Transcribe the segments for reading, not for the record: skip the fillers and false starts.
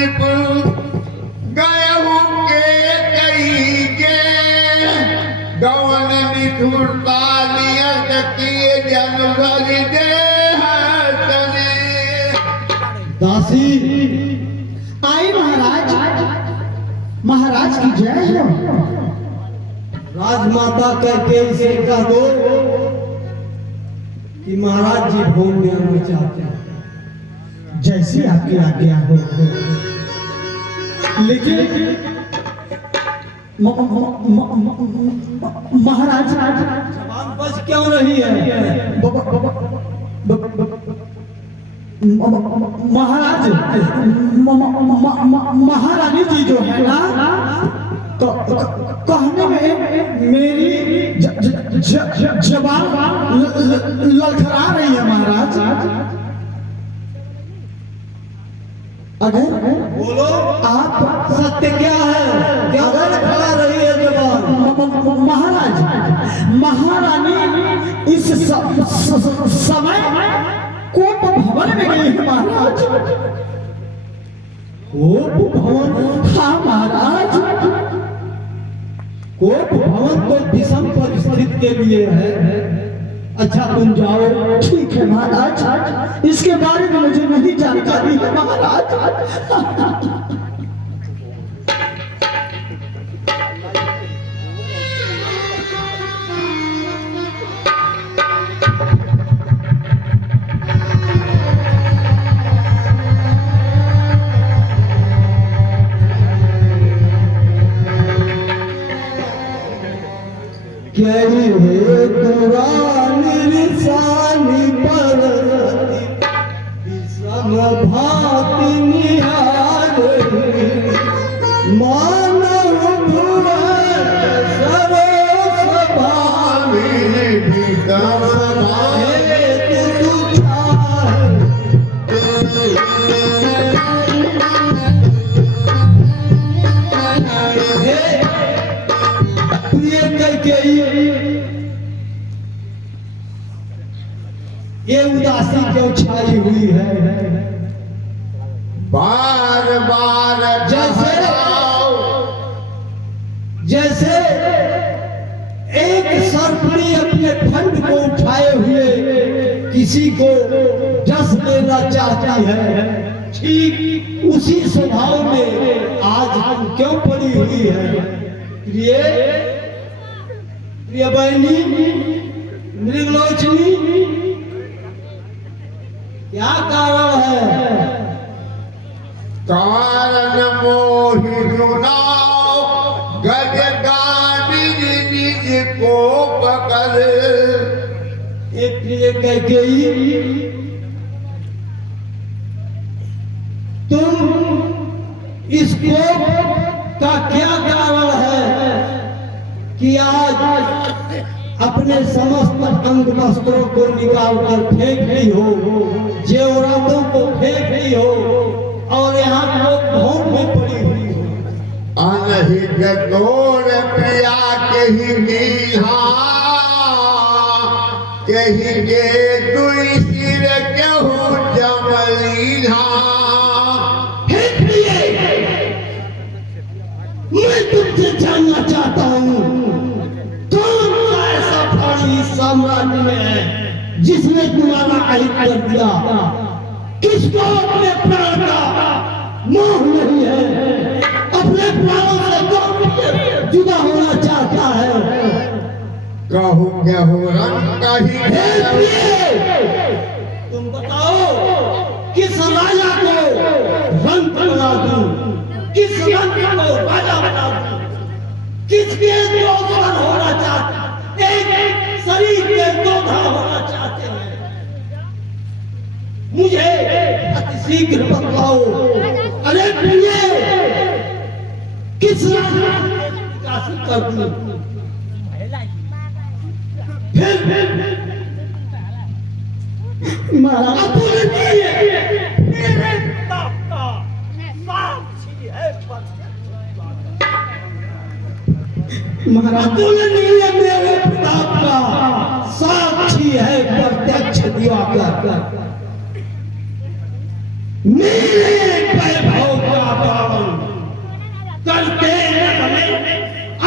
नृप गयहु के कही के गवन निठुरता नियत किए जन भरि दे दासी आई महाराज, महाराज की जय हो। राजमाता करके इसे कह दो कि महाराज जी भोग में आना चाहते हैं। जैसी आपकी आज्ञा हो। लेकिन महाराज जबान बच क्यों रही है? महाराज महारानी जी जो है ना कहने में मेरी जबान लड़खड़ा रही है महाराज। अगर बोलो आप सत्य क्या है? क्या लड़खड़ा रही है जबान? महाराज महारानी इस समय कोप भवन में गई है महाराज। कोप भवन? हाँ महाराज। कोप भवन तो विषम परिस्थिति के लिए है। अच्छा तुम जाओ। ठीक है महाराज, इसके बारे में मुझे नहीं जानकारी है महाराज। कही है कुरानी निशानी पर विषम भाति निहार मानव भुवन सरोस भावी भीतर ये उदासी क्यों छाई हुई है? बार बार जैसे एक सर्पणी अपने फंड को उठाए हुए किसी को डस लेना चाहती है, ठीक उसी स्वभाव में आज हम क्यों पड़ी हुई है? प्रिय प्रिय बहनी मृगलोचनी, क्या कारण है? कारण मोहि सुनाओ गजगामिनी निज को पकड़। एक प्रिय कैकेयी, तुम इसको का क्या कारण है कि आज अपने समस्त अंग वस्त्रों को निकाल कर फेंक रही हो, जेवरातों को फेंक रही हो और यहाँ लोग भौंक में पड़ी हुई हो? अनहित तोर प्रिया कही मीहा कही के दुई सिर केहू जमलीहा। मैं तुमसे जानना चाहता हूँ, कौन सा ऐसा प्राणी साम्राज्य में है जिसने तुम्हारा अहित कर दिया? किसको अपने प्राण का मोह नहीं है? अपने प्राणों से कौन जुदा होना चाहता है? कहू केहू रंग कही हे प्रिय, तुम बताओ किस राजा को रंग बना दूं, किस रंग को राजा बना दूं, किसके दोधार होना चाहते, एक शरीर के दोधार होना चाहते हैं? मुझे अति शीघ्र बतलाओ। अरे प्रिय, किस राजा को विकासित कर दूं? फिर महाराज मेरे ताप का साक्षी है महाराज अतुलनीय मेरे प्रताप का साक्षी है प्रत्यक्ष दिवाकर। मेरे वैभव का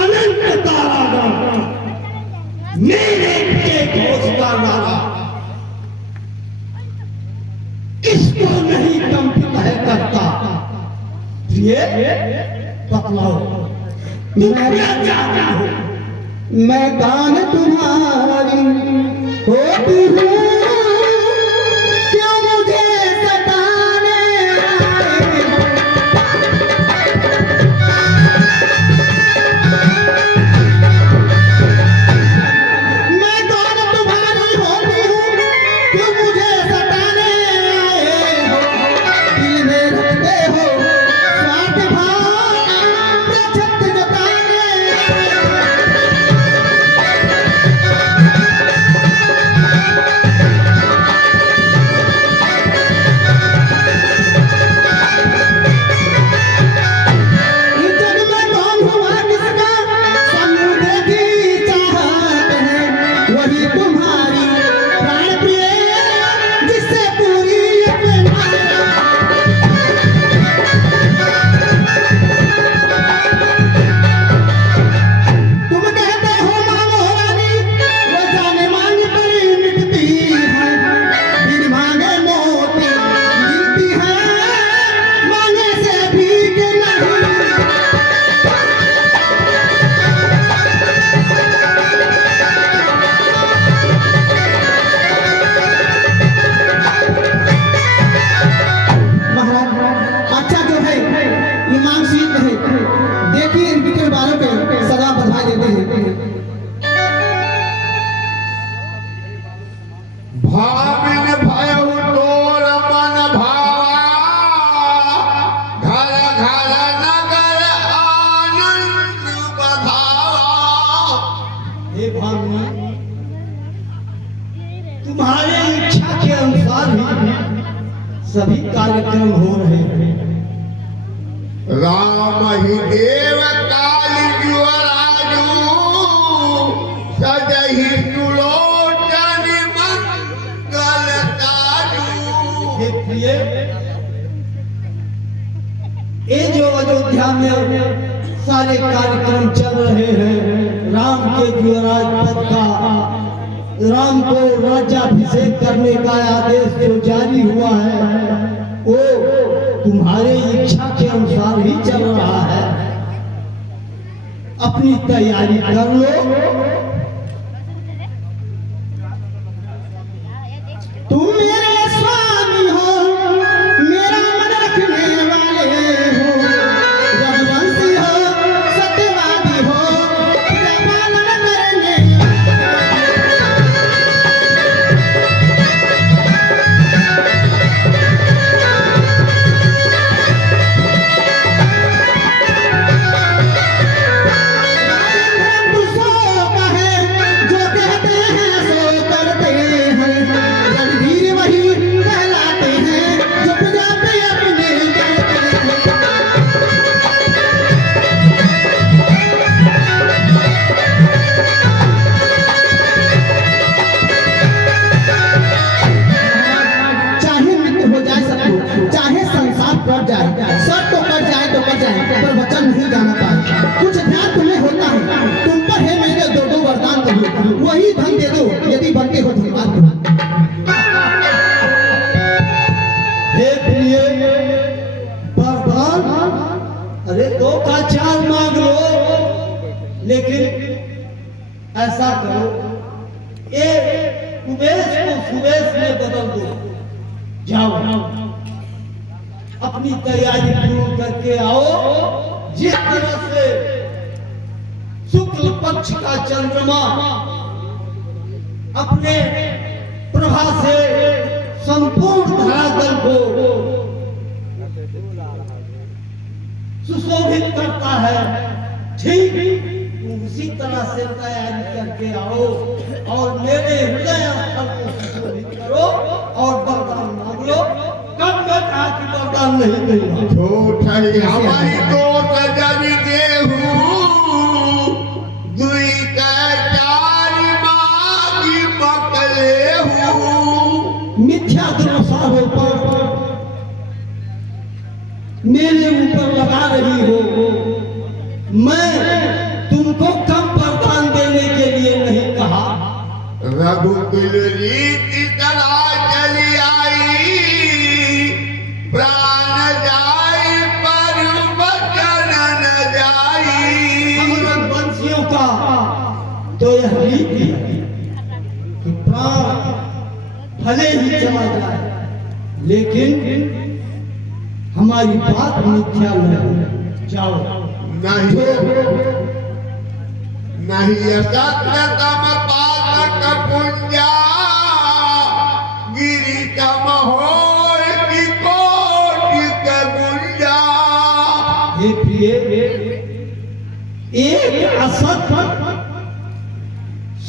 अनंत तारागण मेरे के घोषता नारा इसको नहीं कंपित है करता। ये बतलाओ तुम क्या चाहते हो? मैं कान तुम्हारी होती हूँ, क्यों मुझे सताने आए? मैं कान तुम्हारी होती हूँ, क्यों मुझे सताने आए हो? दिल में रखते हो स्वार्थ भाव, प्रछत जताने भाविन भयउ तोर मन भावा, घर घर नगर आनंद बधावा। हे भावनी, तुम्हारे इच्छा के अनुसार ही सभी कार्यक्रम हो रहे हैं। राम ही देव काली युवराजू, सजहि सुलोचन मंगल काजू। हे प्रिय, ये जो अयोध्या में सारे कार्यक्रम चल रहे हैं, राम के युवराज पद का, राम को राज्याभिषेक करने का आदेश जो जारी हुआ है, वो तुम्हारे इच्छा के अनुसार ही चल रहा है। अपनी तैयारी कर लो। तुम मेरे स्वामी हो, मेरा मन रखने वाले हो, रघुवंशी हो, सत्यवादी हो, तेरा पालन करेंगे। सो कहे, जो कहते हैं सो करते हैं, रणधीर वही कहलाते हैं, जो पूजा पे अपने कहते हैं। चाहे मित्र हो जाए सबको, चाहे संसार कट जाए, सब तो कट जाए, पर वचन नहीं जाना पाए। कुछ ध्यान तुम्हें होता है, तुम पर है मैंने दो वरदान कहे, वही धन दे दो यदि बनते हो धनवान। हे प्रिय, वरदान, अरे दो का चार मांग लो, लेकिन ऐसा करो, ये कुबेश को सुबेश में बदल दो। जाओ, अपनी तैयारी पूर्ण करके आओ। जिस तरह से शुक्ल पक्ष का चंद्रमा अपने प्रभा से संपूर्ण धरातल को सुशोभित करता है, ठीक उसी तरह से तैयारी करके आओ और मेरे हृदय स्थल को सुशोभित करो और वरदान मांग लो। कब मैं कहा कि वरदान नहीं दूंगा? झूठ हमारी तो सजन देहू, दुई का चार मागी बकले हूँ। मिथ्या दोषारोप मेरे ऊपर लगा रही हो, मैं तुमको कम वरदान देने के लिए नहीं कहा। रघुकुल रीति तला चली आई, प्राण जाई पर वचन न जाई। अमर वंशियों का तो यह रीति है कि प्राण भले ही चला जाए लेकिन हमारी बात मिथ्या न जाओ। नहीं सत्यतम पातक पुंजा, गिरी तम हो कि कोटि के गुंजा। हे प्रिय, एक असत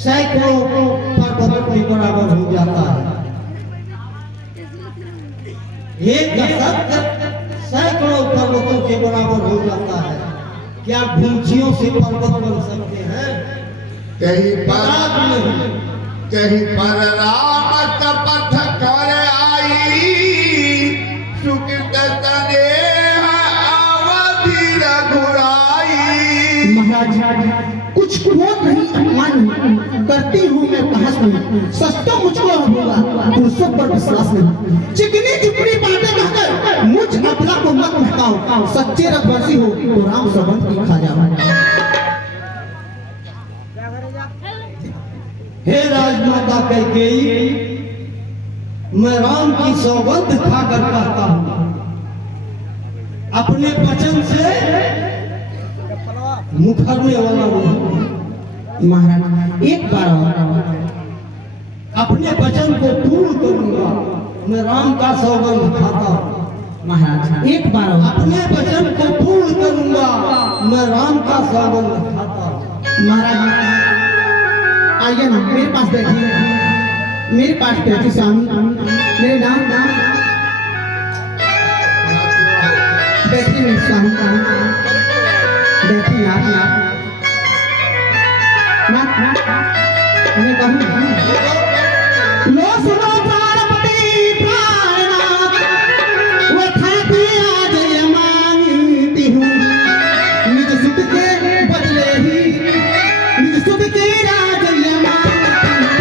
सैकड़ों पर्वतों के बराबर हो जाता है। एक असत्य सैकड़ों पर्वतों के बराबर हो जाता है। क्या घुंचियों से पर्वत बन सकते हैं? कहीं बात नहीं। पर राम शपथ कर आई, सुकृत स्नेह अवधि रघुराई। महाराज कुछ क्रोध नहीं, अपमान नहीं करती हूँ मैं बहस नहीं। सच तो मुझको अब होगा, पुरुषों पर विश्वास नहीं। चिकनी चुपड़ी बातें कहकर मुझ अपना को मत महकाओ। सच्चे रघुवंशी हो तो राम संबंध की खा जाओ। हे राजमाता कैकेयी, मैं राम की सौगंध खाकर कहता हूँ, अपने वचन से मुखरने वाला नहीं। महाराज एक बार और अपने वचन को पूर्ण करूंगा। मैं राम का सौगंध खाता हूँ। महाराज एक बार और अपने वचन को पूर्ण करूंगा। मैं राम का सौगंध खाता हूँ। महाराज आइए ना, मेरे पास बैठिए, मेरे पास बैठिए स्वामी। मेरे नाम बैठिए मेरे स्वामी, बैठिए नाथ मैं कहूँ लो सुनो प्राणपति प्राणनाथ, वो ठाकुर आज ये मांगती हूँ। निज सुख के बदले ही निज सुख के राज ये मांगती हूँ।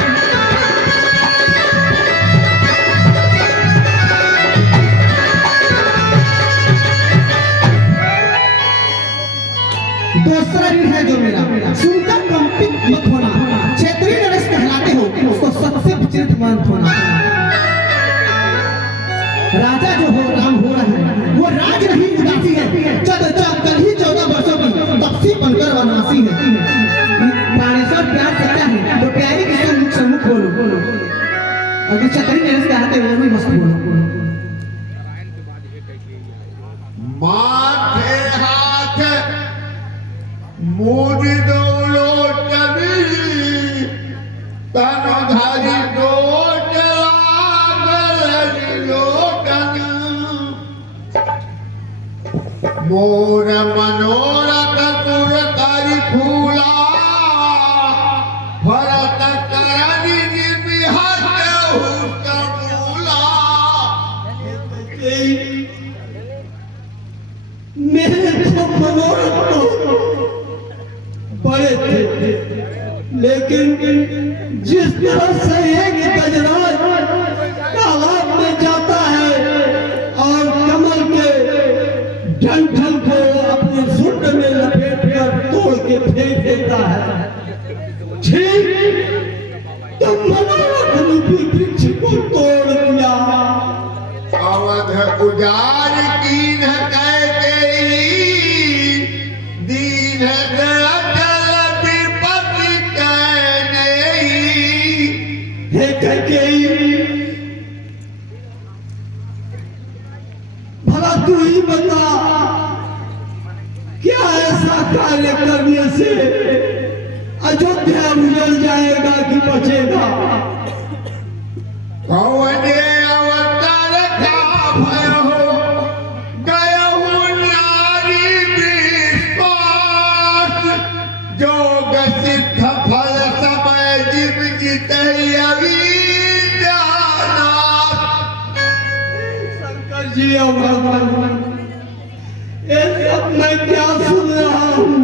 दूसरा ऋण है जो मेरा, सुनकर कंपित मत होना। क्षेत्रीय नरेश कहलाते हो, उसको सबसे विचलित मत होना। राजा जो हो राम हो रहा है, वो राज नहीं उदासी है। कल ही 14 वर्षों की तपसी बनकर वनवासी है। प्राणेश्वर प्यार सच्चा है तो प्यारी के सम्मुख बोलो। अगर क्षेत्रीय नरेश कहलाते हो, वो भी मस्त बोलो। माथे हाथ मोदी लोटनी, तन धारी लोट लागल लोटन। मोर मनोरथ तुर करि फूला, भरत करनि निबिहत हुत मूला। मेरे तो मनोरथ तो बड़े थे, लेकिन जिस तरह से एक गजराज तालाब में जाता है और कमल के डंठल को अपने झुंड में लपेट कर तोड़ के फेंक देता है, ठीक तो मनोरथ रूपी वृक्ष को तोड़ दिया। अवध उजाड़ कीन कैकेयी, दीन अचल विपत्ति कैनेयी। हे कैकेयी, भला तू ही बता, क्या ऐसा कार्य करने से अयोध्या उजड़ जाएगा कि बचेगा? कौने अवतार का भय हो, गयहु नारी विश्वास। जोग सिद्ध फल समय जीव जितहि अविद्यानाथ। शंकर जी और भगवान, ये सब मैं क्या सुन रहा हूँ?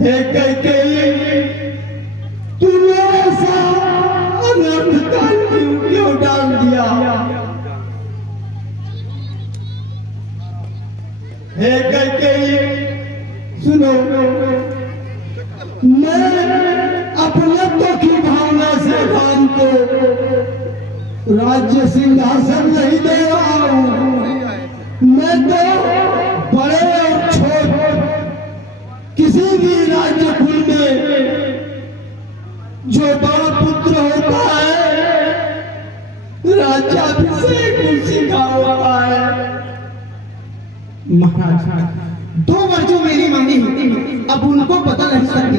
हे कैकेयी, तूने ऐसा अनर्थ काल क्यों डाल दिया? हे कैकेयी, सुनो, मैं अपनत्व की भावना से राम को राज्य सिंहासन नहीं दे रहा हूं। मैं तो बड़े और छोटे किसी भी राज्य कुल में जो बड़ा पुत्र होता है राज्याभिषेक उसी का होता है। महाराज, 2 बार जो मेरी मांगी अब उनको पता नहीं सकती,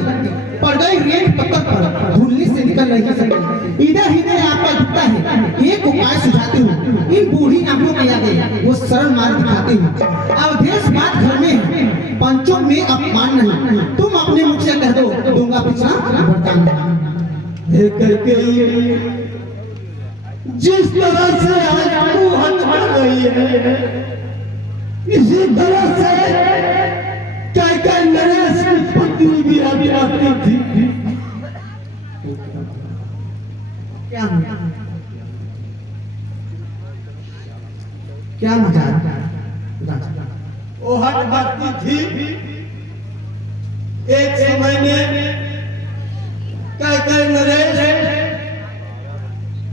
पड़ गई रेत पत्थर पर, धुलने से निकल नहीं सकती। इधर इधर आपका दिखता है, एक उपाय सुझाती हूँ, इन बूढ़ी नामों में आगे वो सरल मार्ग दिखाती हूँ। अवधेश बात घर में है, पंचों में अपमान नहीं, तुम अपने मुख से कह दो, दूंगा पिछला वरदान। हे कैकेयी, जिस तरह से आज तू हट रही है, इसी तरह से कैकेयी नरेश की पत्नी भी हट जाती थी। क्या क्या मजाक? वो हट जाती थी। एक समय में कैकेयी नरेश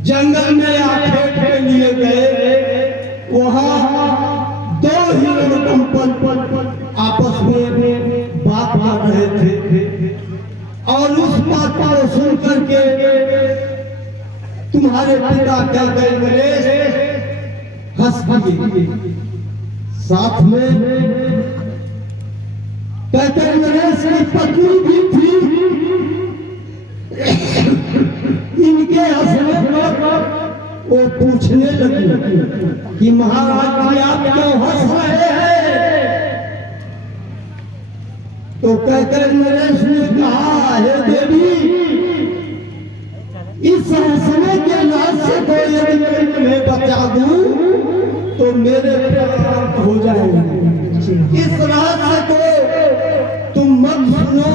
जंगल में आखेट के लिए गए। वहां 2 हिरणकंपन आपस में बात कर रहे थे और उस बात को सुन करके तुम्हारे पिता कैकेयी नरेश हंस दिए। साथ में कैकेयी नरेश की पत्नी भी थी। इनके हंसने पर वो पूछने लगी कि महाराज जी आप क्यों हंस रहे हैं? तो कैकेयी नरेश ने कहा, हे देवी, इस हंसने के नाच से को यदि मैं तुम्हें बचा दूं तो मेरे प्राण हो जाएंगे। इस रहस्य को तुम मत सुनो,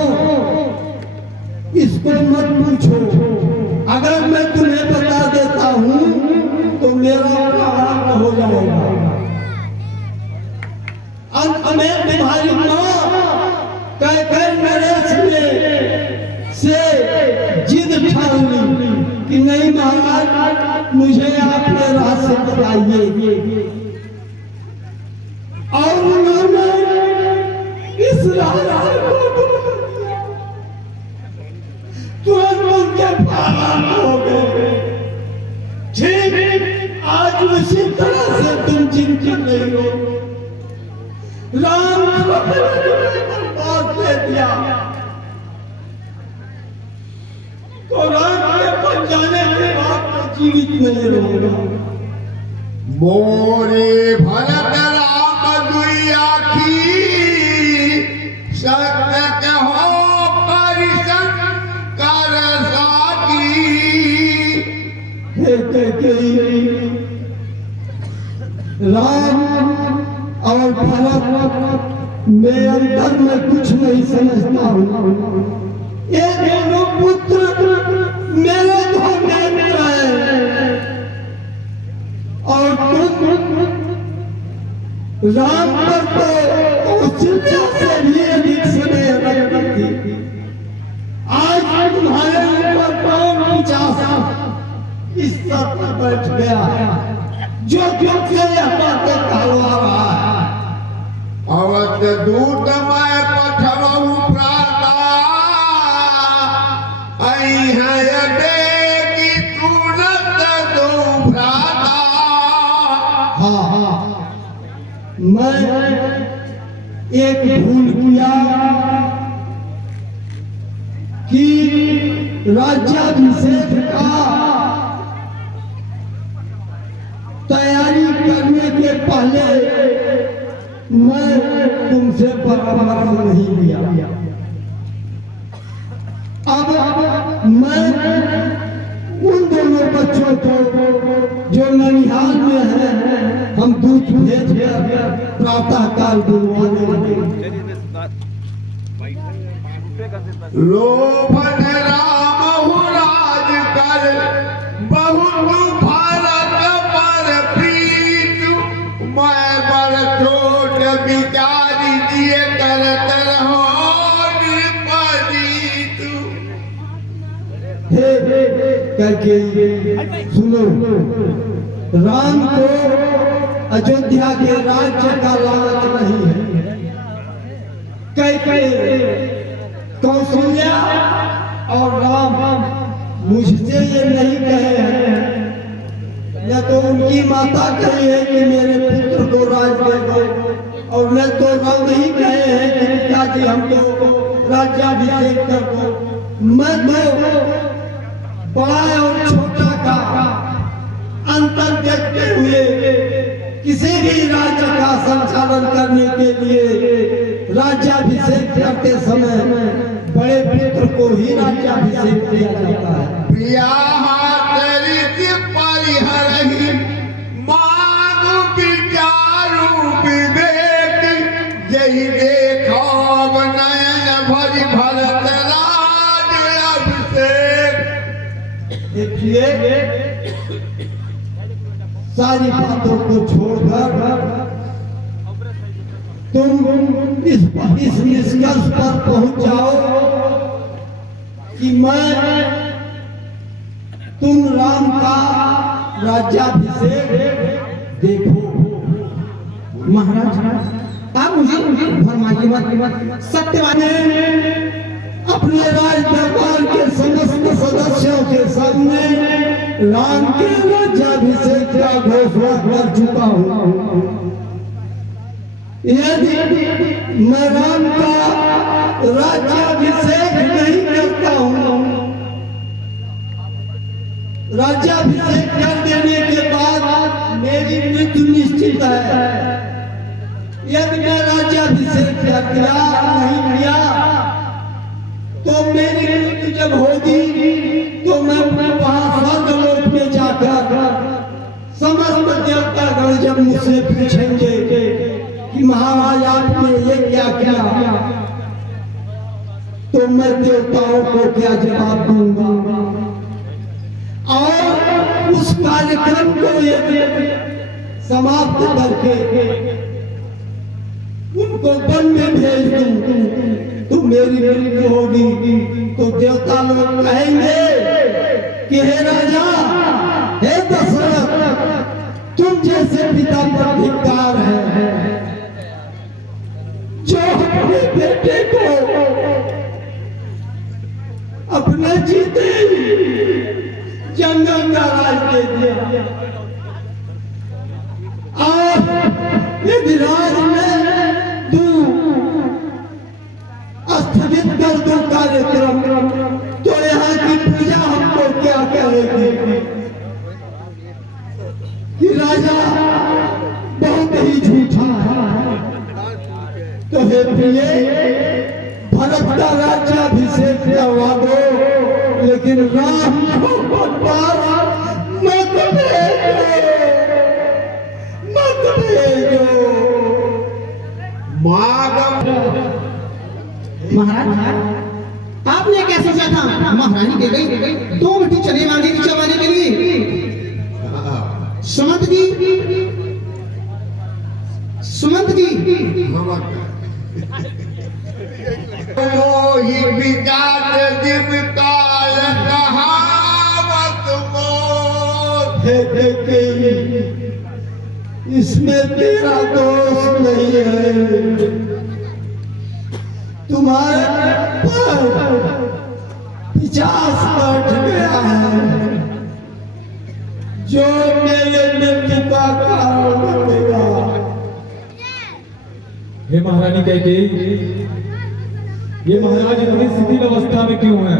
इसको मत पूछो। अगर मैं तुम्हें बता देता हूं तो मेरा प्राण हो जाएगा। अंत में तुम्हारी मां कैकेयी नरेश ने से जिद ठान ली कि नहीं महाराज, मुझे आपने रहस्य बताइए। और उन्होंने इस रहस्य को तुरंत उनके प्राण हो गए। ठीक आज उसी तरह से तुम चिंतित नहीं हो। राम बात ले दिया तो राम के बच जाने के बाद तो जीवित नहीं रहोगा। मोरे भरत राम दुई आखी, सत्य कहो परिसन कर साकी। हे कैकेयी, राम और भरत मैं अंदर में कुछ नहीं समझता हूँ। ये दोनों पुत्र मेरे दो नेत्र हैं और तुम राम पर तो कौशल्या से भी अधिक स्नेह रखती थी। आज तुम्हारे ऊपर कौन पिचासा इस सर पर बैठ गया है जो यह बातें कहलवा रहा है। अवध दूत मैं पठवहु प्राता, आई है देगी तुरंत दो भ्राता। हाँ, मैं एक भूल किया कि राज्याभिषेक का तैयारी करने के पहले मैं तुमसे परामर्श नहीं लिया। अब मैं उन दोनों बच्चों को जो ननिहाल में हैं हम दूध भेज कर प्रातः काल बुलवाने लगे। लोभन राम राज कर बहुत भारत पर प्रीत मैं बड़ छोट विचारी दिए करत रहो निपजीत। करके सुनो, राम को अयोध्या के राज्य का लालच नहीं है। कौशल्या और राम मुझसे ये नहीं कहे हैं, या तो उनकी माता कही है कि मेरे पुत्र को राज दे दो, और न तो राम नहीं कहे हैं कि पिताजी हमको राज्याभिषेक कर दो। मैं तो बड़ा और छोटा का अंतर देखते हुए किसी भी राज्य का संचालन करने के लिए राज्याभिषेक करते समय बड़े पुत्र को ही राज्याभिषेक किया जाता है। प्रिया तेरी परिहरही मांगु विचारू विवेक यही देखो नयन भरि भरत राज अभिषेक। देखिए, सारी बातों को छोड़कर तुम इस निष्कर्ष पर पहुंच जाओ कि तुम राम का राज्याभिषेक देखो। महाराज आप मुझे फरमाइए, सत्यवादी अपने राज दरबार के समस्त सदस्यों के सामने राम के राज्याभिषेक का घोषणा कर चुका हूँ। यदि मैं राम का राज्याभिषेक नहीं करता हूँ, राज्याभिषेक कर देने के बाद मेरी मृत्यु निश्चित है। यदि मैं राज्याभिषेक नहीं किया तो मेरी मृत्यु जब होगी तो मैं वहां स्वर्गलोक में जाकर समस्त देवतागण जब मुझसे पूछेंगे कि महाराज आपने ये क्या किया, तो मैं देवताओं को क्या जवाब दूंगा। और उस कार्यक्रम को यदि समाप्त करके उनको वन में भेज दूं तो मेरी मृत्यु होगी। तो देवता लोग कहेंगे कि हे राजा, हे दशरथ, तुम जैसे पिता पर धिक्कार है जो अपने बेटे को अपने जीते जंगल का राज दे दिया। और यदि राज में तू स्थगित कर दो कार्यक्रम, तो यहाँ की प्रजा हमको क्या कहेगी कि राजा बहुत ही झूठा है। तो हे प्रिय, भरत का राज्याभिषेक करवा दो, लेकिन राम को मत भेजो। महाराज आपने क्या सोचा था? महारानी कह गई 2 मिनट चने मांगे चबाने के लिए। सुमंत जी, सुमंत जी, मोहि विजात जिब काल कहावत मोर। इसमें तेरा दोष नहीं है। तुम्हारे पर पिशाच बैठ गया है जो मेरे मृत्यु का कारण बनेगा। हे महारानी कैकेयी, ये महाराज इतनी शिथिल अवस्था में क्यों है?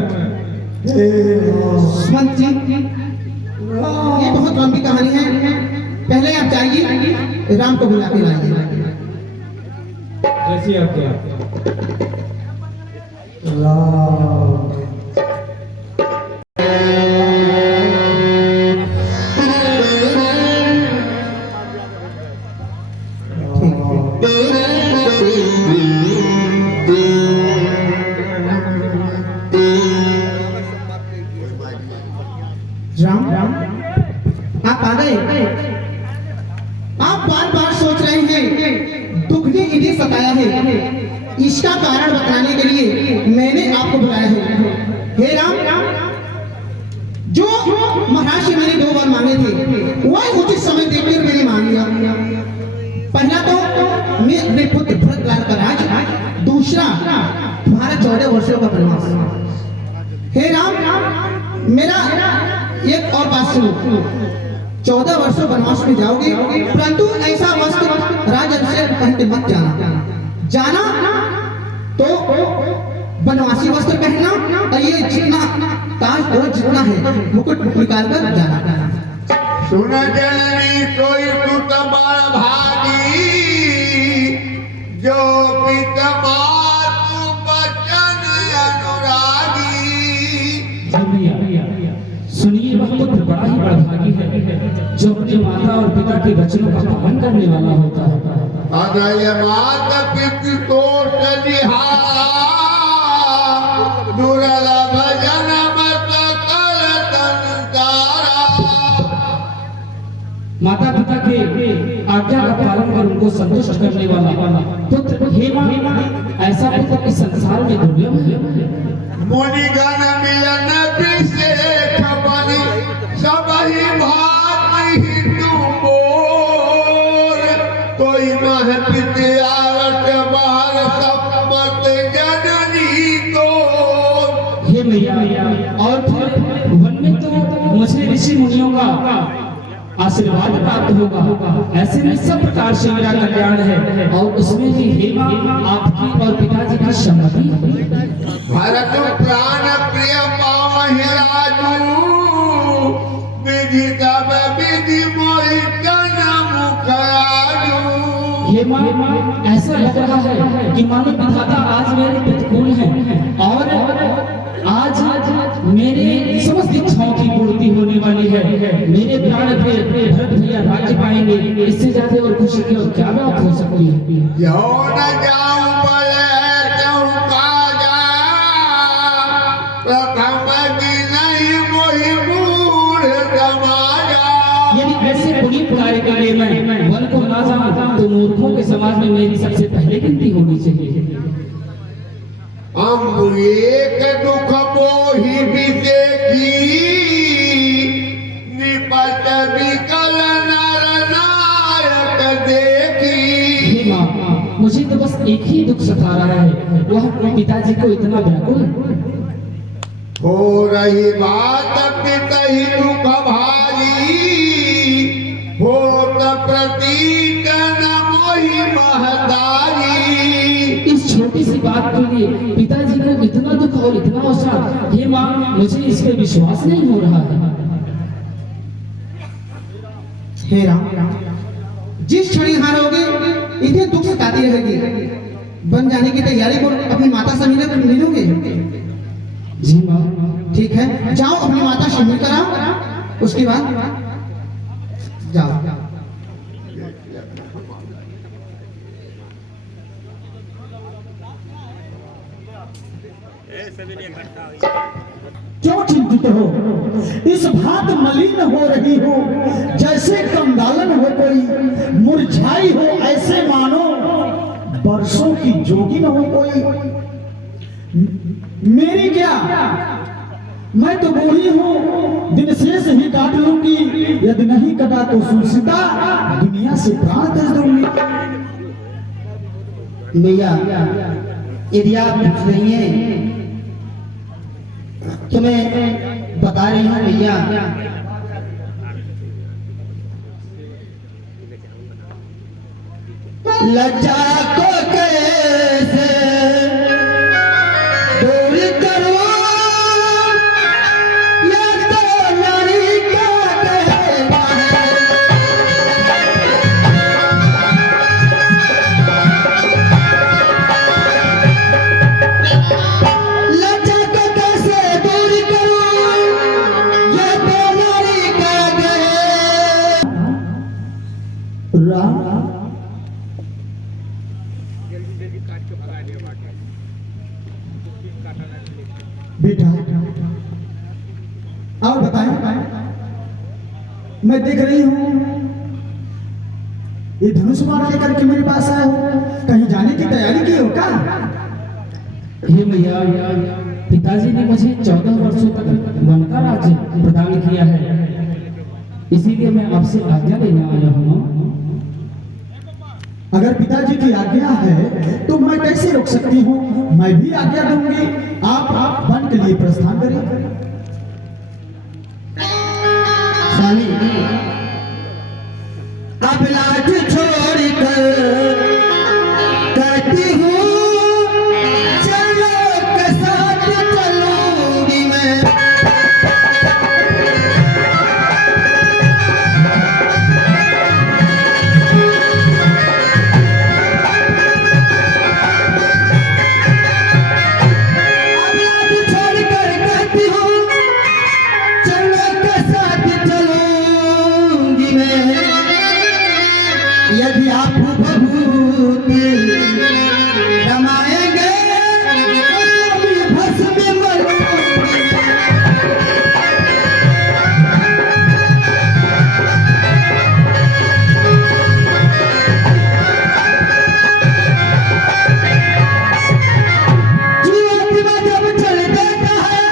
सुमंत जी, ये बहुत लंबी कहानी है। पहले आप जाइए, राम को बुला के लाइए। जैसी आपकी राम ठीक है। राम आप आ गए। आप बार बार सोच रहे हैं दुख ने इन्हें सताया है, इसका कारण बताने के लिए मैंने आपको बुलाया है। हे राम, जो महाराज से मैंने 2 बार मांगे थे वह उचित समय देखकर मैंने मांग लिया। पहला तो मैं अपने पुत्र भरतलाल का राज, दूसरा तुम्हारा 14 वर्षों का वनवास। हे राम, मेरा एक और बात सुनो, 14 वर्षों वनवास में जाओगे, परंतु ऐसा वस्त्र राजअभिषेक पहन के मत जाना तो वनवासी वस्त्र पहनना, और ये जितना ताज और जितना है मुकुट निकाल कर जाना। सुन जननी कोई तू तमार भागी, जो पिता मातु बचन अनुरागी। सुनिए, वह पुत्र बड़ा ही बड़भागी है जो अपने माता और पिता के वचनों का पालन करने वाला होता है। अदय मात पितृ तो सलिहारा, दुर्लभ जन्म सकल संसारा। माता पिता के आज्ञा का पालन कर उनको संतुष्ट करने वाला पुत्र, हे मां, ऐसा पुत्र इस संसार में दुर्लभ है। मुनिगण मिलन विशेष बनि, सबहि भांति हिंदू मोर। कोई मह पित्यारट बार सम्मत जननी तो। हे मैया, और फिर वन में तो मुझे ऋषि मुनियों का आशीर्वाद प्राप्त होगा, ऐसे में सब प्रकार से मेरा कल्याण है, और उसमें भी हे मां, आपकी और पिताजी की सम्मति। भरत प्राण प्रिय पावहि राजू, विधि तब विधि मोहि तन मुख आजू। हे मां, ऐसा लग रहा है कि मानो विधाता आज मेरे प्रतिकूल हैं, और आज मेरे समस्त इच्छाओं की पूर्ति होने वाली है। मेरे प्राण प्रिय भरत भैया राज्य पाएंगे, इससे ज्यादा और खुशी की और क्या बात हो सकती है। जो न जाऊं बले तहु काजा, प्रथम की नहीं मोहि मूढ़ समाजा। यदि ऐसे पुनीत कार्य के लिए मैं वन को ना जाऊं तो मूर्खों के समाज में मेरी सबसे पहले गिनती होनी चाहिए। हम एक दुख मोहि विदेखी, निपट विकल नर नायक देखी। हे मां, मुझे तो बस एक ही दुख सता रहा है, वह अपने पिताजी को इतना व्याकुल। हो रही बात पितहि दुख भारी, होत प्रतीत न मोहि महतारी। इस छोटी सी बात के लिए पिताजी को इतना दुख और इतना अवसर, हे मां, मुझे इस पे विश्वास नहीं हो रहा है। हे राम, जिस क्षण यहाँ रहोगे इन्हें दुख सताती रहेगी। बन जाने की तैयारी को अपनी माता से मिलोगे। जी मां। ठीक है, जाओ अपनी माता से मिल कर आओ, उसके बाद जाओ। क्यों चिंतित हो? इस भांत मलिन हो रही हो, जैसे कंगालन हो कोई, मुरझाई हो ऐसे मानो बरसों की जोगिन हो कोई। मेरी क्या, मैं तो बूढ़ी हूँ, दिन शेष ही काट लूंगी, यदि नहीं कटा तो सुलसिता दुनिया से प्राण त्याग दूंगी। भैया, यदि आप कुछ नहीं है तो मैं बता रही हूँ भैया। लज्जा को कैसे दूर करूं, या तो नारी का कहना है। लज्जा को कैसे दूर करूं, या तो नारी का कहना। बेटा और बताएं, मैं देख रही हूँ ये धनुष बाण लेकर के मेरे पास आए हो, कहीं जाने की तैयारी की हो क्या? हे मैया, पिताजी ने मुझे 14 वर्षों तक वन का राज्य प्रदान किया है, इसीलिए मैं आपसे आज्ञा लेने आया हूँ। अगर पिताजी की आज्ञा है तो मैं कैसे रोक सकती हूँ? मैं भी आज्ञा दूंगी, आप वन के लिए प्रस्थान करिए। साली अब लाठ छोड़ कर कहती हूँ चलो के साथ चलूंगी मैं। अब लाठ छोड़ कर कहती हूँ चलो के साथ चलूंगी मैं। यदि आप भभूत रमाएंगे तो भस्म में मरूंगी। जीवात्मा जब चल देता है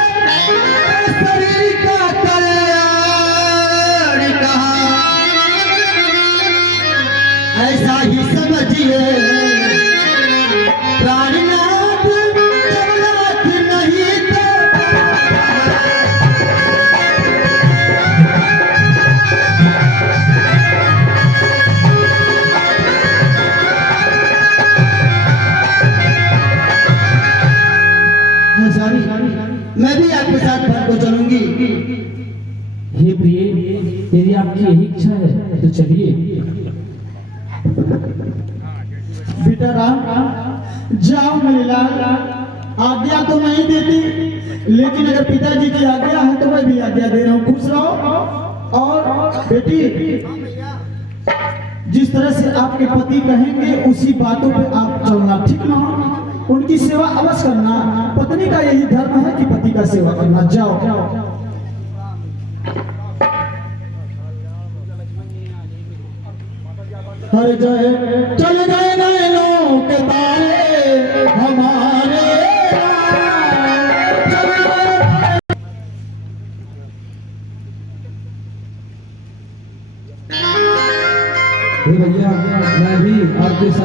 तो शरीर का कल्याण कहाँ। ऐसा ही समझिए प्राणनाथ जगन्नाथ नहीं तो सारी मैं भी आपके साथ वन को चलूंगी। हे प्रिय, यदि आपकी यही इच्छा है तो चलिए। बेटा राम, जाओ मेरे लाल, आज्ञा तो नहीं देती, लेकिन अगर पिताजी की आज्ञा है तो मैं भी आज्ञा दे रहा हूँ। खुश रहो। और बेटी, जिस तरह से आपके पति कहेंगे उसी बातों पे आप चलना, ठीक ना? उनकी सेवा अवश्य करना। पत्नी का यही धर्म है कि पति का सेवा करना। जाओ। हर जय चल गए नैनों के तारे हमारे हे भैया, मैं भी आपके साथ